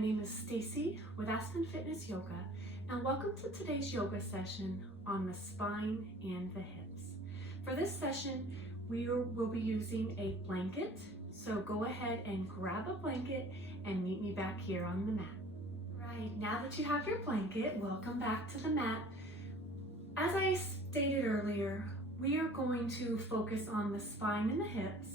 name is Stacie with Aspen Fitness Yoga, and welcome to today's yoga session on the spine and the hips. For this session, we will be using a blanket, so go ahead and grab a blanket and meet me back here on the mat. Right, now that you have your blanket, welcome back to the mat. As I stated earlier, we are going to focus on the spine and the hips.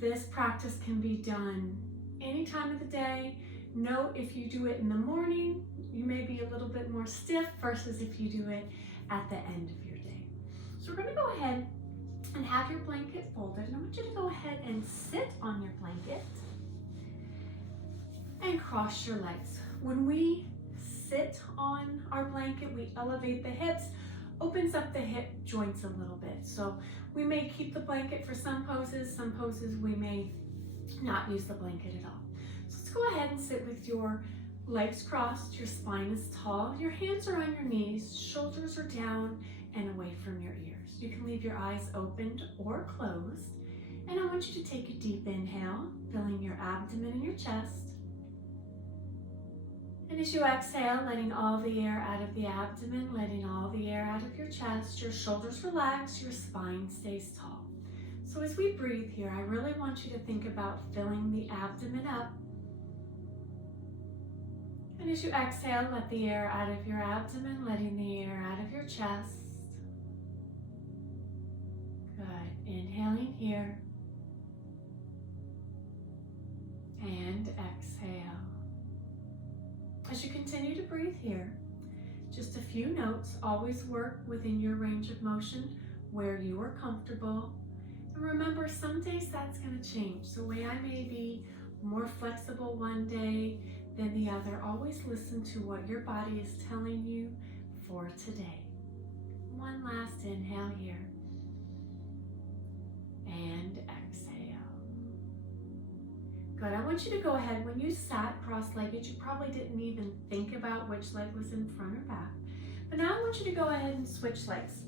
This practice can be done any time of the day. Note, if you do it in the morning, you may be a little bit more stiff versus if you do it at the end of your day. So we're going to go ahead and have your blanket folded, and I want you to go ahead and sit on your blanket and cross your legs. When we sit on our blanket, we elevate the hips, opens up the hip joints a little bit. So we may keep the blanket for some poses we may not use the blanket at all. So let's go ahead and sit with your legs crossed, your spine is tall, your hands are on your knees, shoulders are down and away from your ears. You can leave your eyes opened or closed. And I want you to take a deep inhale, filling your abdomen and your chest. And as you exhale, letting all the air out of the abdomen, letting all the air out of your chest, your shoulders relax, your spine stays tall. So as we breathe here, I really want you to think about filling the abdomen up. And as you exhale, let the air out of your abdomen, letting the air out of your chest. Good. Inhaling here. And exhale. As you continue to breathe here, just a few notes. Always work within your range of motion where you are comfortable. And remember, some days that's going to change. So the way I may be more flexible one day than the other, always listen to what your body is telling you for today. One last inhale here. And exhale. Good. I want you to go ahead. When you sat cross-legged, you probably didn't even think about which leg was in front or back. But now I want you to go ahead and switch legs.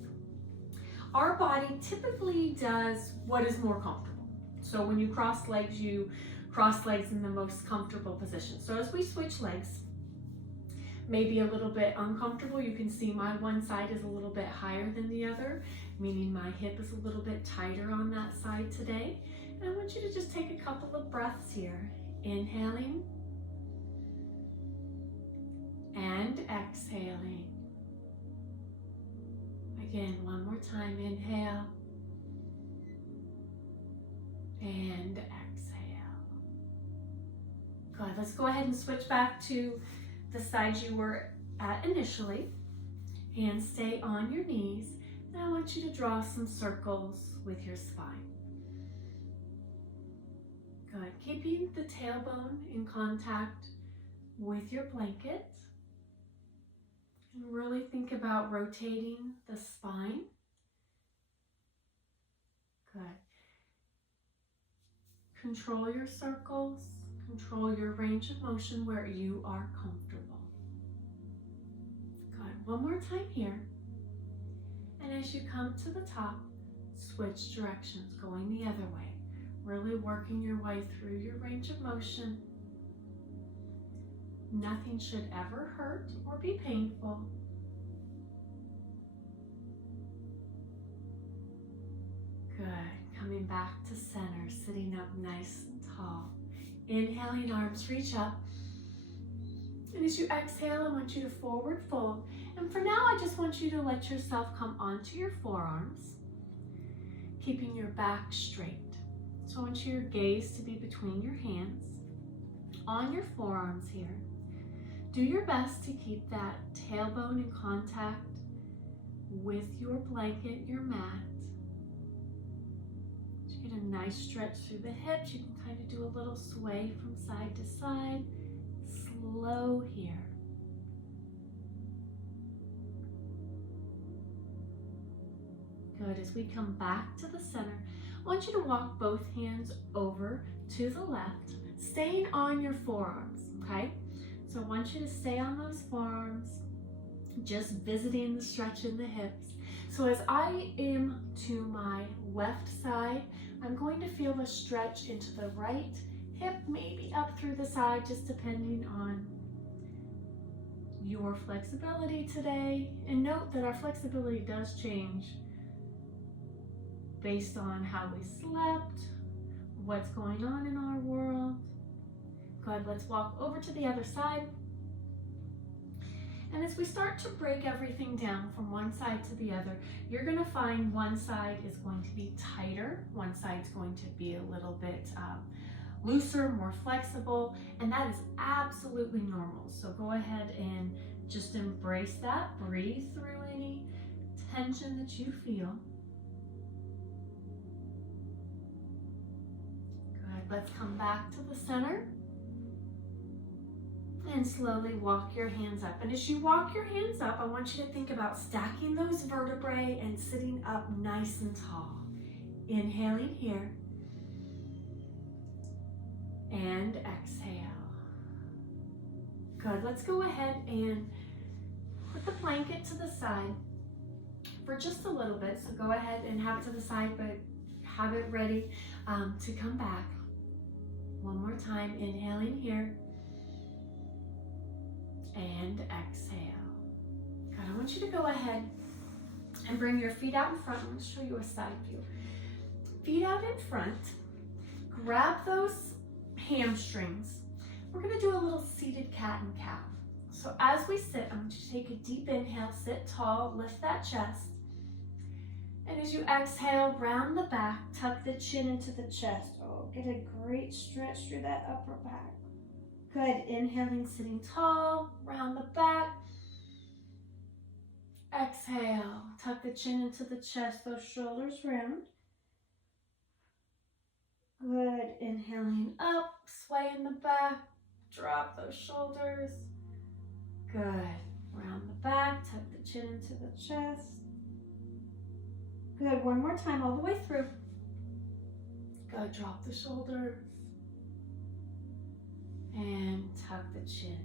Our body typically does what is more comfortable. So when you cross legs, you cross legs in the most comfortable position. So as we switch legs, maybe a little bit uncomfortable, you can see my one side is a little bit higher than the other, meaning my hip is a little bit tighter on that side today. And I want you to just take a couple of breaths here. Inhaling and exhaling. Again, one more time. Inhale and exhale. Good. Let's go ahead and switch back to the side you were at initially. Hands stay on your knees. And I want you to draw some circles with your spine. Good. Keeping the tailbone in contact with your blanket. And really think about rotating the spine. Good. Control your circles. Control your range of motion where you are comfortable. Good. One more time here. And as you come to the top, switch directions, going the other way. Really working your way through your range of motion. Nothing should ever hurt or be painful. Good. Coming back to center, sitting up nice and tall. Inhaling, arms reach up. And as you exhale, I want you to forward fold. And for now, I just want you to let yourself come onto your forearms, keeping your back straight. So I want your gaze to be between your hands, on your forearms here. Do your best to keep that tailbone in contact with your blanket, your mat. You get a nice stretch through the hips. You can kind of do a little sway from side to side. Slow here. Good. As we come back to the center, I want you to walk both hands over to the left, staying on your forearms, okay? So I want you to stay on those forearms, just visiting the stretch in the hips. So as I am to my left side, I'm going to feel a stretch into the right hip maybe up through the side, just depending on your flexibility today. And note that our flexibility does change based on how we slept, what's going on in our world. Good, let's walk over to the other side. And as we start to break everything down from one side to the other, you're gonna find one side is going to be tighter, one side's going to be a little bit looser, more flexible, and that is absolutely normal. So go ahead and just embrace that. Breathe through any tension that you feel. Good, let's come back to the center. And slowly walk your hands up. And as you walk your hands up, I want you to think about stacking those vertebrae and sitting up nice and tall. Inhaling here. And exhale. Good, let's go ahead and put the blanket to the side for just a little bit. So go ahead and have it to the side, but have it ready to come back. One more time, inhaling here. And exhale. Good, I want you to go ahead and bring your feet out in front. I'm going to show you a side view. Feet out in front. Grab those hamstrings. We're going to do a little seated cat and cow. So as we sit, I want you to take a deep inhale, sit tall, lift that chest. And as you exhale, round the back, tuck the chin into the chest. Oh, get a great stretch through that upper back. Good, inhaling, sitting tall, round the back. Exhale, tuck the chin into the chest, those shoulders round. Good, inhaling up, sway in the back, drop those shoulders. Good, round the back, tuck the chin into the chest. Good, one more time all the way through. Good, drop the shoulders. And tuck the chin.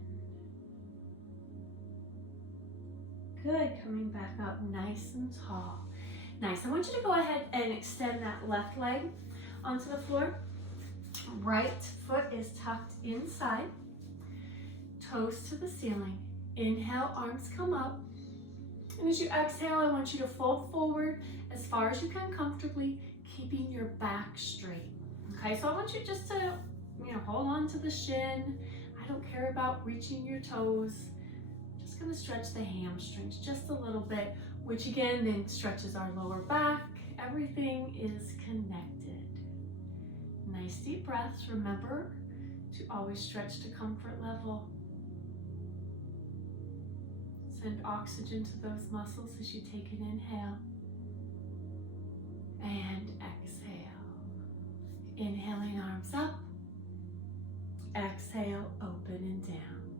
Good, coming back up nice and tall. Nice, I want you to go ahead and extend that left leg onto the floor. Right foot is tucked inside, toes to the ceiling. Inhale, arms come up. And as you exhale, I want you to fold forward as far as you can comfortably, keeping your back straight. Okay, so I want you just to hold on to the shin. I don't care about reaching your toes. Just gonna stretch the hamstrings just a little bit, which again then stretches our lower back. Everything is connected. Nice deep breaths. Remember to always stretch to comfort level. Send oxygen to those muscles as you take an inhale and exhale. Inhaling, arms up. Exhale, open and down.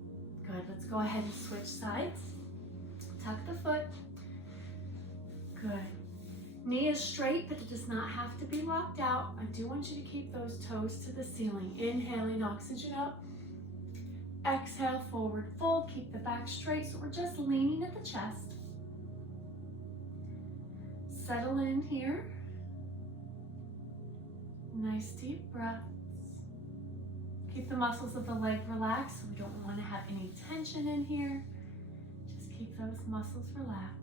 Good, let's go ahead and switch sides. Tuck the foot. Good. Knee is straight, but it does not have to be locked out. I do want you to keep those toes to the ceiling. Inhaling, oxygen up. Exhale, forward fold. Keep the back straight, so we're just leaning at the chest. Settle in here. Nice deep breath. Keep the muscles of the leg relaxed, so we don't want to have any tension in here. Just keep those muscles relaxed.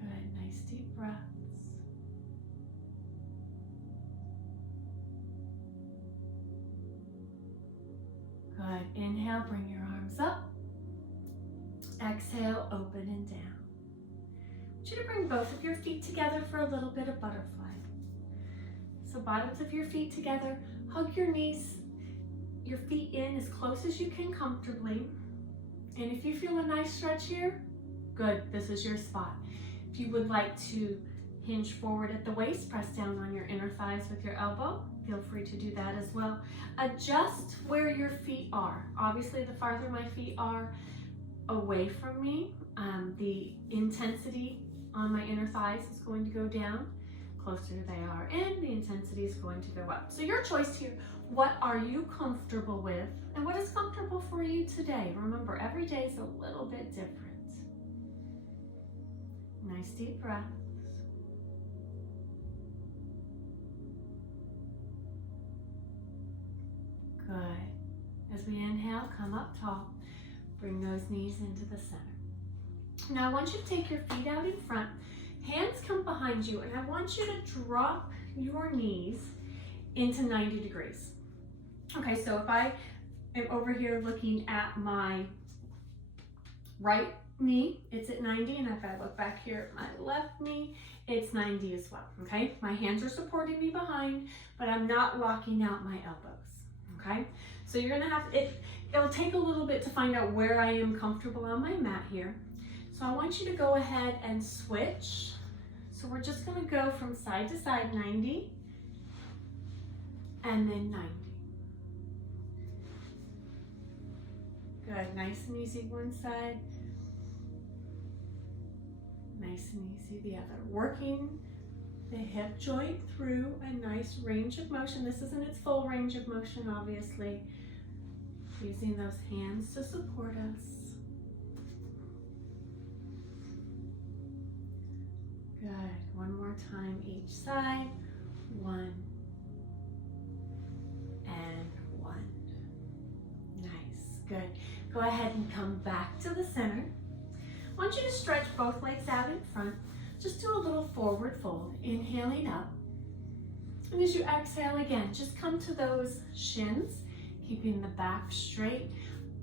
Good, nice deep breaths. Good, inhale, bring your arms up. Exhale, open and down. I want you to bring both of your feet together for a little bit of butterfly. So bottoms of your feet together, hug your knees, your feet in as close as you can comfortably. And if you feel a nice stretch here, good, this is your spot. If you would like to hinge forward at the waist, press down on your inner thighs with your elbow, feel free to do that as well. Adjust where your feet are. Obviously, the farther my feet are away from me, the intensity on my inner thighs is going to go down. Closer they are in, the intensity is going to go up. So your choice here, what are you comfortable with and what is comfortable for you today? Remember, every day is a little bit different. Nice deep breaths. those knees into the center. Now I want you to take your feet out in front, hands come behind you, and I want you to drop your knees into 90 degrees. Okay, so if I am over here looking at my right knee, it's at 90, and if I look back here at my left knee, it's 90 as well, okay? My hands are supporting me behind, but I'm not locking out my elbows, okay? So you're gonna have, it'll take a little bit to find out where I am comfortable on my mat here. So I want you to go ahead and switch. So we're just gonna go from side to side, 90, and then 90. Good, nice and easy one side. Nice and easy the other. Working the hip joint through a nice range of motion. This isn't its full range of motion, obviously. Using those hands to support us. Good. One more time each side. 1 and 1. Nice. Good. Go ahead and come back to the center. I want you to stretch both legs out in front. Just do a little forward fold, inhaling up. And as you exhale again, just come to those shins, keeping the back straight.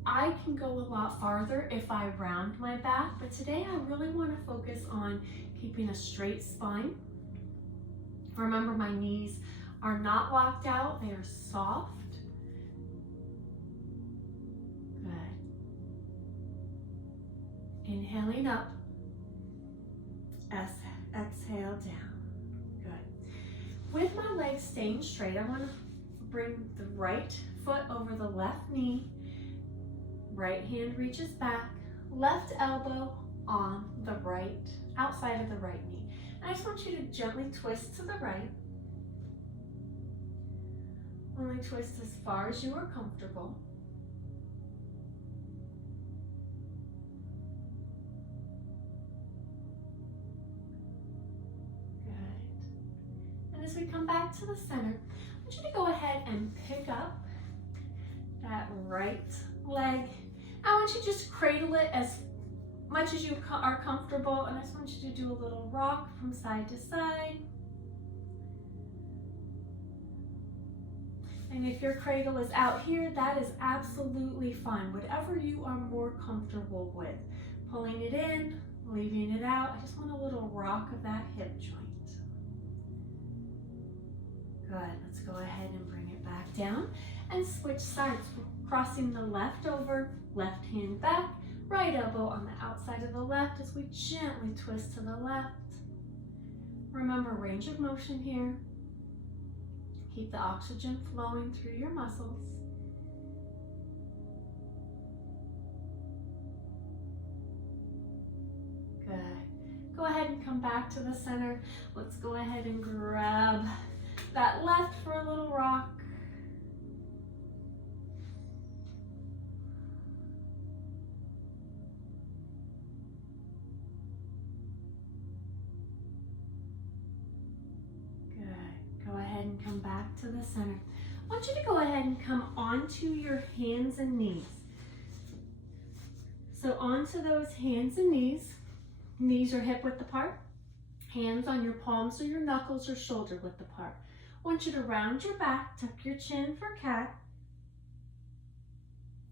I can go a lot farther if I round my back, but today I really want to focus on keeping a straight spine. Remember, my knees are not locked out, they are soft. Inhaling up, exhale down. Good. With my legs staying straight, I want to bring the right foot over the left knee, right hand reaches back, left elbow on the right, outside of the right knee. And I just want you to gently twist to the right. Only twist as far as you are comfortable. As we come back to the center, I want you to go ahead and pick up that right leg. I want you to just cradle it as much as you are comfortable, and I just want you to do a little rock from side to side. And if your cradle is out here, that is absolutely fine. Whatever you are more comfortable with. Pulling it in, leaving it out. I just want a little rock of that hip joint. Good, let's go ahead and bring it back down and switch sides. We're crossing the left over, left hand back, right elbow on the outside of the left as we gently twist to the left. Remember, range of motion here. Keep the oxygen flowing through your muscles. Good. Go ahead and come back to the center. Let's go ahead and grab that left for a little rock. Good. Go ahead and come back to the center. I want you to go ahead and come onto your hands and knees. So onto those hands and knees. Knees are hip width apart. Hands on your palms or your knuckles or shoulder width apart. I want you to round your back, tuck your chin for cat.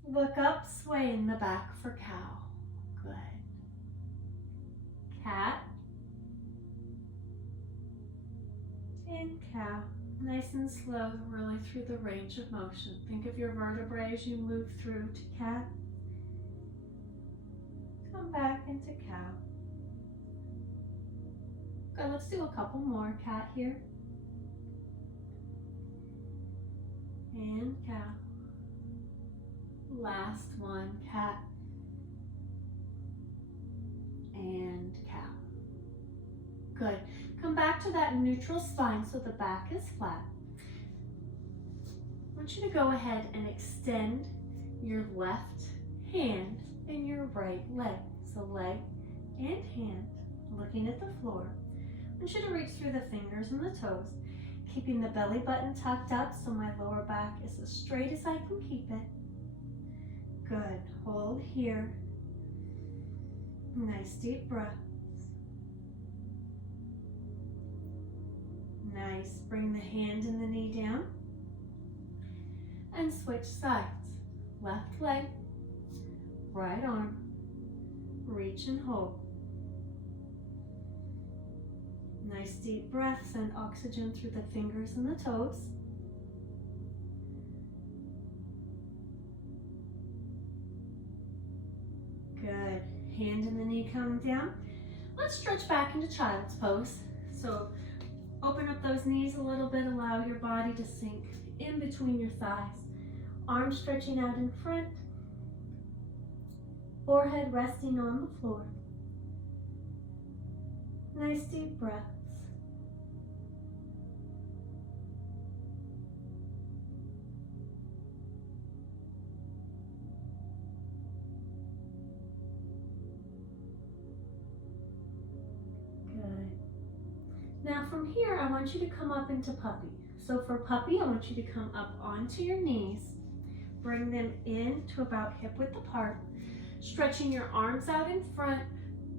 Look up, sway in the back for cow. Good. Cat. And cow. Nice and slow, really through the range of motion. Think of your vertebrae as you move through to cat. Come back into cow. Good, let's do a couple more. Cat here. And cow. Last one, cat. And cow. Good. Come back to that neutral spine so the back is flat. I want you to go ahead and extend your left hand and your right leg. So leg and hand looking at the floor. I want you to reach through the fingers and the toes, keeping the belly button tucked up so my lower back is as straight as I can keep it. Good. Hold here. Nice deep breath. Nice. Bring the hand and the knee down. And switch sides. Left leg, right arm. Reach and hold. Nice deep breath. Send oxygen through the fingers and the toes. Good. Hand and the knee come down. Let's stretch back into child's pose. So open up those knees a little bit. Allow your body to sink in between your thighs. Arms stretching out in front. Forehead resting on the floor. Nice deep breaths. Good. Now from here, I want you to come up into puppy. So for puppy, I want you to come up onto your knees. Bring them in to about hip width apart. Stretching your arms out in front.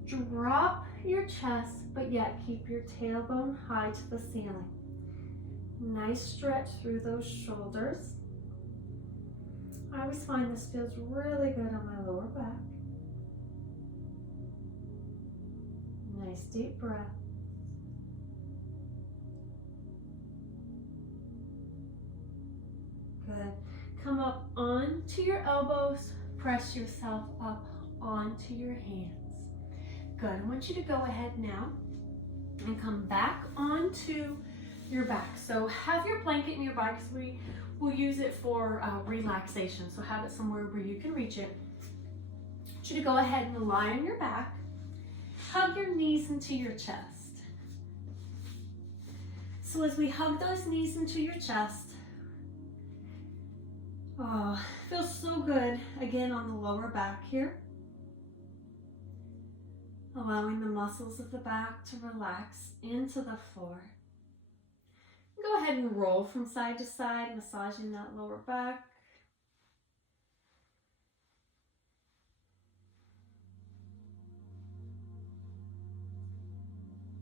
Drop your chest, but yet keep your tailbone high to the ceiling. Nice stretch through those shoulders. I always find this feels really good on my lower back. Nice deep breath. Good. Come up onto your elbows. Press yourself up onto your hands. Good. I want you to go ahead now and come back onto your back. So have your blanket nearby because we will use it for relaxation. So have it somewhere where you can reach it. I want you to go ahead and lie on your back. Hug your knees into your chest. So as we hug those knees into your chest, oh, feels so good, again, on the lower back here. Allowing the muscles of the back to relax into the floor. Go ahead and roll from side to side, massaging that lower back.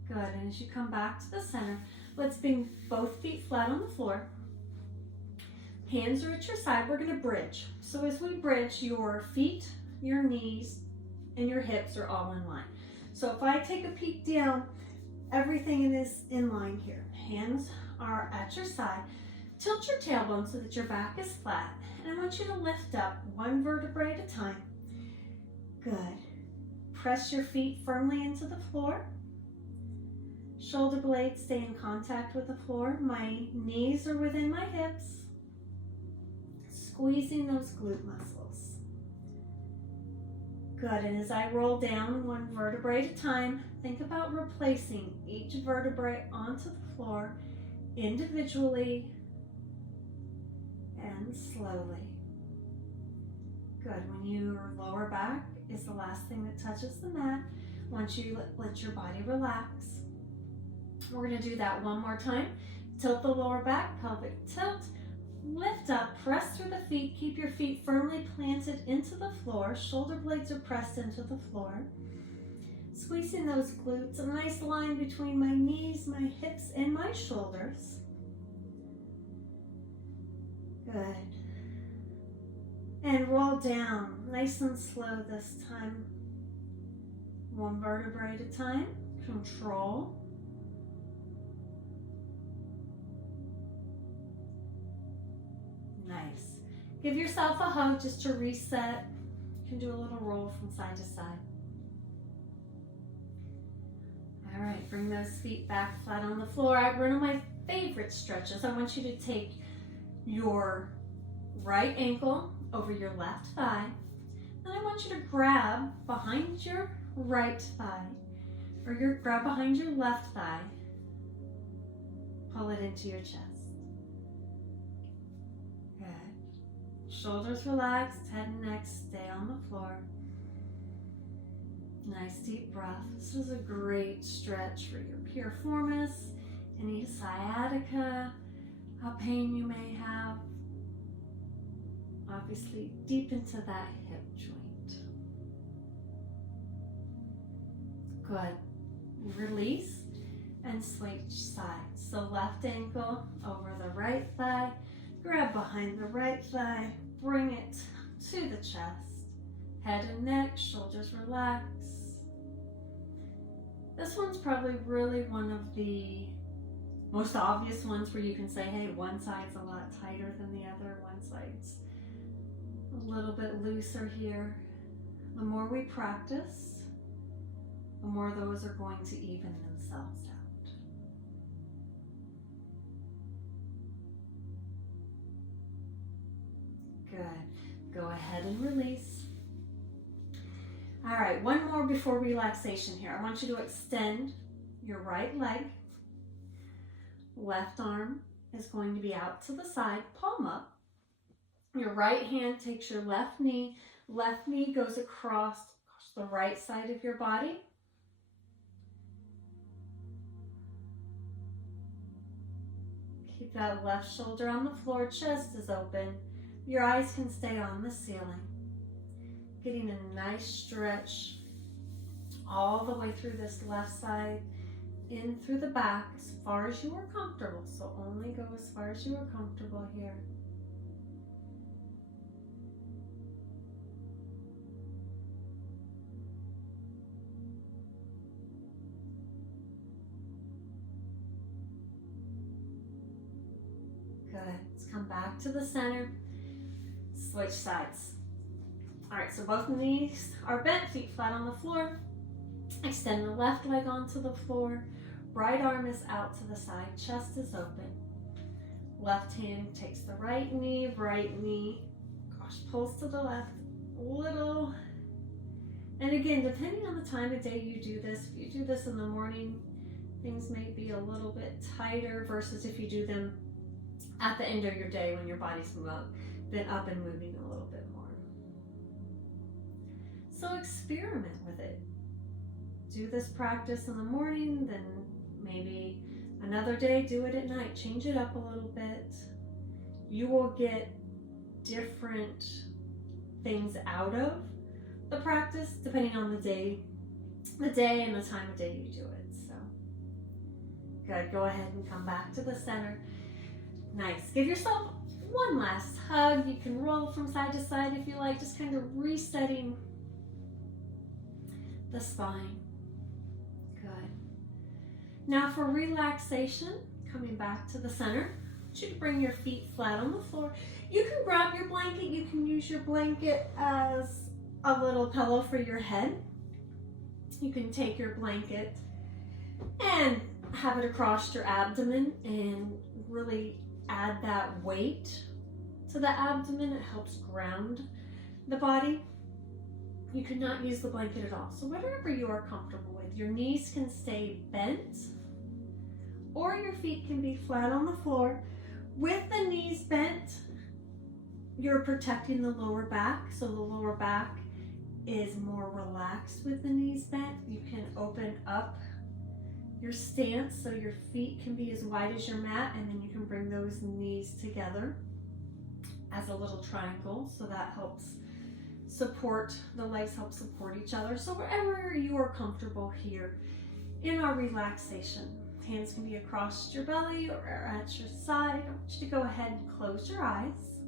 Good, and as you come back to the center, let's bring both feet flat on the floor. Hands are at your side. We're going to bridge. So as we bridge, your feet, your knees, and your hips are all in line. So if I take a peek down, everything is in line here. Hands are at your side. Tilt your tailbone so that your back is flat. And I want you to lift up one vertebrae at a time. Good. Press your feet firmly into the floor. Shoulder blades stay in contact with the floor. My knees are within my hips. Squeezing those glute muscles. Good, and as I roll down one vertebrae at a time, think about replacing each vertebrae onto the floor individually and slowly. Good, when your lower back is the last thing that touches the mat, once you let your body relax. We're going to do that one more time. Tilt the lower back, pelvic tilt. Lift up, press through the feet, keep your feet firmly planted into the floor. Shoulder blades are pressed into the floor. Squeezing those glutes, a nice line between my knees, my hips, and my shoulders. Good. And roll down, nice and slow this time. One vertebrae at a time. Control. Nice. Give yourself a hug just to reset. You can do a little roll from side to side. All right, bring those feet back flat on the floor. One of my favorite stretches. I want you to take your right ankle over your left thigh. And I want you to grab behind your right thigh, or grab behind your left thigh. Pull it into your chest. Shoulders relaxed, head and neck stay on the floor. Nice deep breath. This is a great stretch for your piriformis, any sciatica, pain you may have. obviously deep into that hip joint. Good. Release and switch sides. So left ankle over the right thigh, grab behind the right thigh, bring it to the chest, head and neck, shoulders relax. This one's probably really one of the most obvious ones where you can say, hey, one side's a lot tighter than the other, one side's a little bit looser here. The more we practice, the more those are going to even themselves out. Good. Go ahead and release. All right, one more before relaxation here. I want you to extend your right leg. Left arm is going to be out to the side, palm up. Your right hand takes your left knee goes across the right side of your body. Keep that left shoulder on the floor, chest is open. Your eyes can stay on the ceiling. Getting a nice stretch all the way through this left side, in through the back as far as you are comfortable. So only go as far as you are comfortable here. Good. Let's come back to the center. Switch sides. All right, so both knees are bent, feet flat on the floor. Extend the left leg onto the floor. Right arm is out to the side, chest is open. Left hand takes the right knee, pulls to the left a little. And again, depending on the time of day you do this, if you do this in the morning, things may be a little bit tighter versus if you do them at the end of your day when your body's been up and moving a little bit more. So experiment with it. Do this practice in the morning, then maybe another day, do it at night. Change it up a little bit. You will get different things out of the practice depending on the day and the time of day you do it. So good. Go ahead and come back to the center. Nice. Give yourself one last hug. You can roll from side to side if you like, just kind of resetting the spine. Good. Now for relaxation, coming back to the center, I want you to bring your feet flat on the floor. You can grab your blanket. You can use your blanket as a little pillow for your head. You can take your blanket and have it across your abdomen and really add that weight to the abdomen. It helps ground the body. You cannot use the blanket at all. So whatever you are comfortable with, your knees can stay bent or your feet can be flat on the floor. With the knees bent, you're protecting the lower back. So the lower back is more relaxed with the knees bent. You can open up your stance so your feet can be as wide as your mat, and then you can bring those knees together as a little triangle. So that helps support, the legs help support each other. So wherever you are comfortable here in our relaxation, hands can be across your belly or at your side. I want you to go ahead and close your eyes.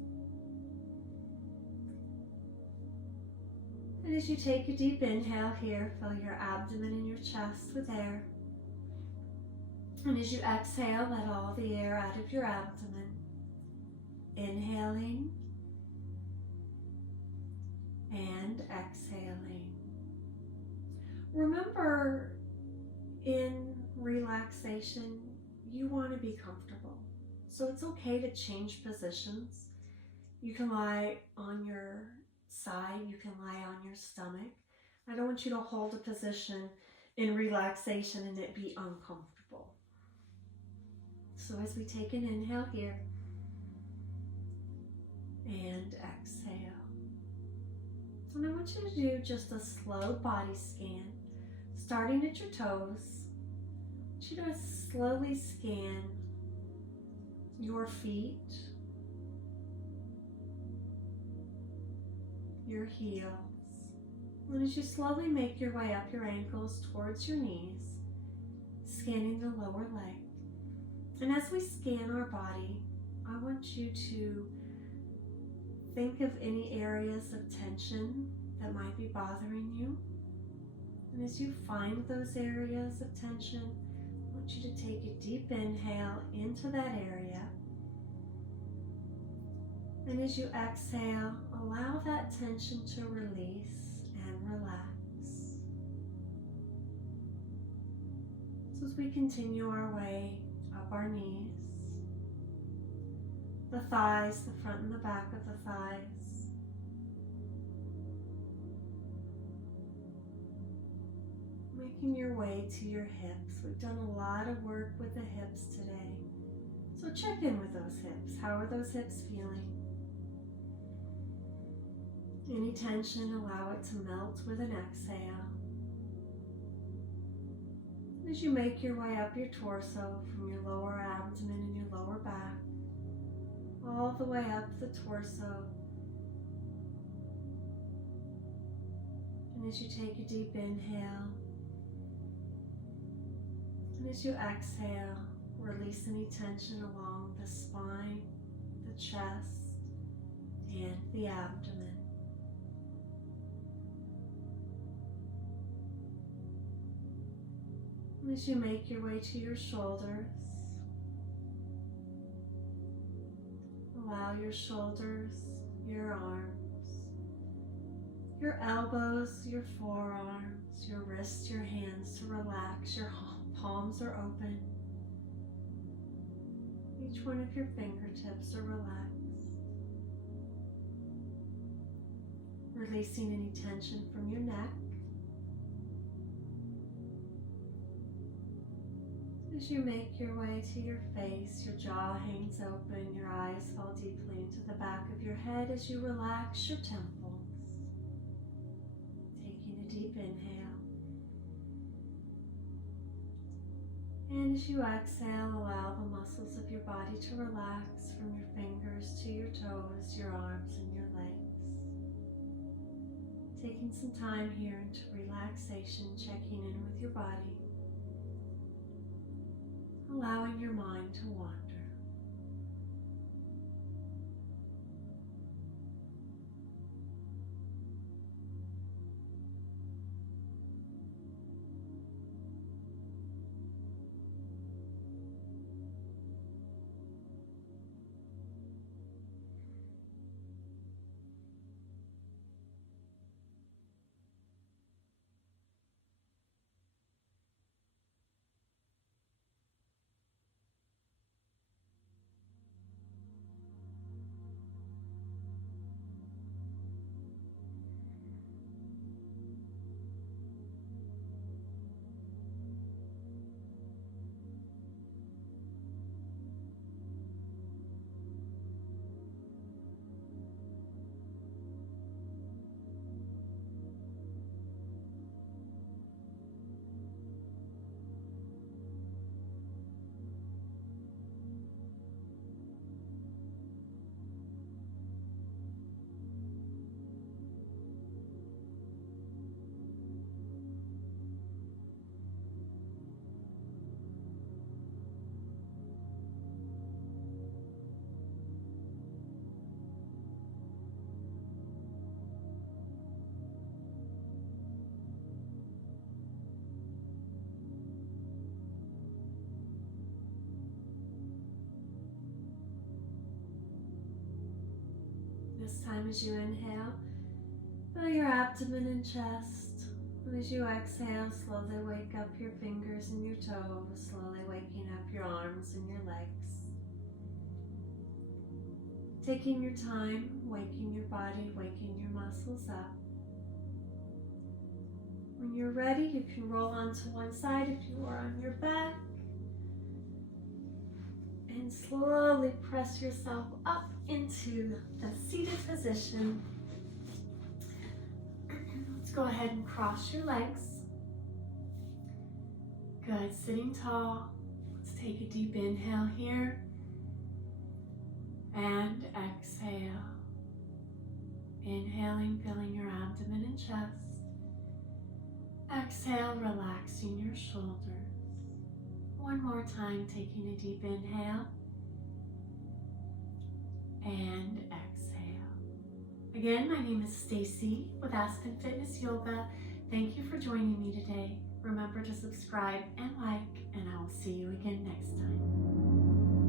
And as you take a deep inhale here, fill your abdomen and your chest with air. And as you exhale, let all the air out of your abdomen. Inhaling and exhaling. Remember, in relaxation, you want to be comfortable. So it's okay to change positions. You can lie on your side, you can lie on your stomach. I don't want you to hold a position in relaxation and it be uncomfortable. So as we take an inhale here and exhale, and I want you to do just a slow body scan, starting at your toes. I want you to slowly scan your feet, your heels. And as you slowly make your way up your ankles towards your knees, scanning the lower leg. And as we scan our body, I want you to think of any areas of tension that might be bothering you. And as you find those areas of tension, I want you to take a deep inhale into that area. And as you exhale, allow that tension to release and relax. So as we continue our way up our knees, the thighs, the front and the back of the thighs, making your way to your hips. We've done a lot of work with the hips today. So check in with those hips. How are those hips feeling? Any tension, allow it to melt with an exhale. As you make your way up your torso from your lower abdomen and your lower back, all the way up the torso. And as you take a deep inhale, and as you exhale, release any tension along the spine, the chest, and the abdomen. And as you make your way to your shoulders, allow your shoulders, your arms, your elbows, your forearms, your wrists, your hands to relax. Your palms are open. Each one of your fingertips are relaxed. Releasing any tension from your neck. As you make your way to your face, your jaw hangs open, your eyes fall deeply into the back of your head as you relax your temples. Taking a deep inhale. And as you exhale, allow the muscles of your body to relax from your fingers to your toes, your arms and your legs. Taking some time here into relaxation, checking in with your body. Allowing your mind to wander. This time as you inhale, fill your abdomen and chest. And as you exhale, slowly wake up your fingers and your toes, slowly waking up your arms and your legs. Taking your time, waking your body, waking your muscles up. When you're ready, you can roll onto one side if you are on your back. And slowly press yourself up into the seated position. Let's go ahead and cross your legs. Good, sitting tall. Let's take a deep inhale here. And exhale. Inhaling, filling your abdomen and chest. Exhale, relaxing your shoulders. One more time, taking a deep inhale and exhale. Again, my name is Stacie with Aspen Fitness Yoga. Thank you for joining me today. Remember to subscribe and like, and I will see you again next time.